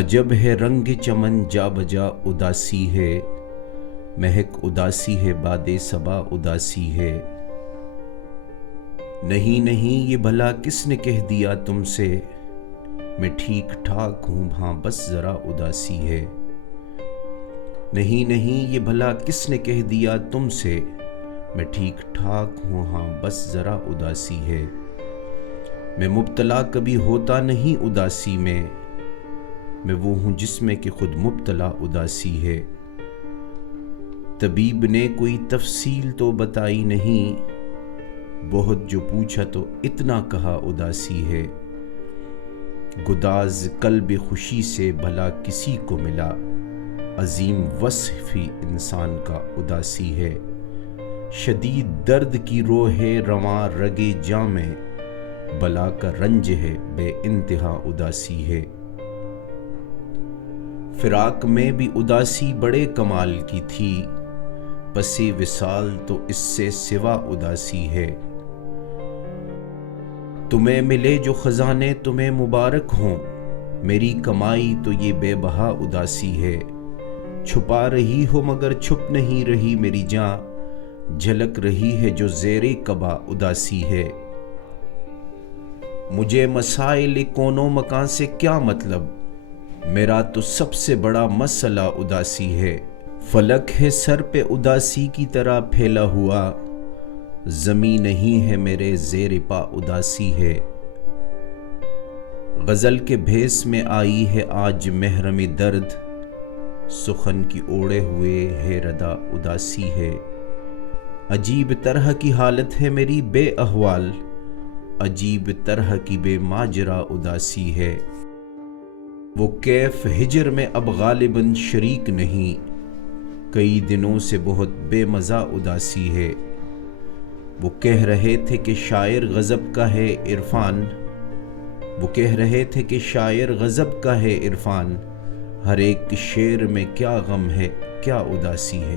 عجب ہے رنگ چمن جا بجا اداسی ہے، مہک اداسی ہے باد صبا اداسی ہے۔ نہیں نہیں یہ بھلا کس نے کہہ دیا تم سے، میں ٹھیک ٹھاک ہوں ہاں بس ذرا اداسی ہے۔ نہیں نہیں یہ بھلا کس نے کہہ دیا تم سے، میں ٹھیک ٹھاک ہوں ہاں بس ذرا اداسی ہے۔ میں مبتلا کبھی ہوتا نہیں اداسی میں وہ ہوں جس میں کہ خود مبتلا اداسی ہے۔ طبیب نے کوئی تفصیل تو بتائی نہیں، بہت جو پوچھا تو اتنا کہا اداسی ہے۔ گداز قلب خوشی سے بھلا کسی کو ملا، عظیم وصف ہی انسان کا اداسی ہے۔ شدید درد کی روح رواں رگے جاں میں، بلا کا رنج ہے بے انتہا اداسی ہے۔ فراق میں بھی اداسی بڑے کمال کی تھی، پس وصال تو اس سے سوا اداسی ہے۔ تمہیں ملے جو خزانے تمہیں مبارک ہوں، میری کمائی تو یہ بے بہا اداسی ہے۔ چھپا رہی ہو مگر چھپ نہیں رہی میری جاں، جھلک رہی ہے جو زیر قبا اداسی ہے۔ مجھے مسائل کون و مکان سے کیا مطلب، میرا تو سب سے بڑا مسئلہ اداسی ہے۔ فلک ہے سر پہ اداسی کی طرح پھیلا ہوا، زمین نہیں ہے میرے زیر پا اداسی ہے۔ غزل کے بھیس میں آئی ہے آج محرم درد، سخن کی اوڑے ہوئے ہے ردا اداسی ہے۔ عجیب طرح کی حالت ہے میری بے احوال، عجیب طرح کی بے ماجرا اداسی ہے۔ وہ کیف ہجر میں اب غالباً شریک نہیں، کئی دنوں سے بہت بے مزہ اداسی ہے۔ وہ کہہ رہے تھے کہ شاعر غضب کا ہے عرفان، وہ کہہ رہے تھے کہ شاعر غضب کا ہے عرفان، ہر ایک شعر میں کیا غم ہے کیا اداسی ہے۔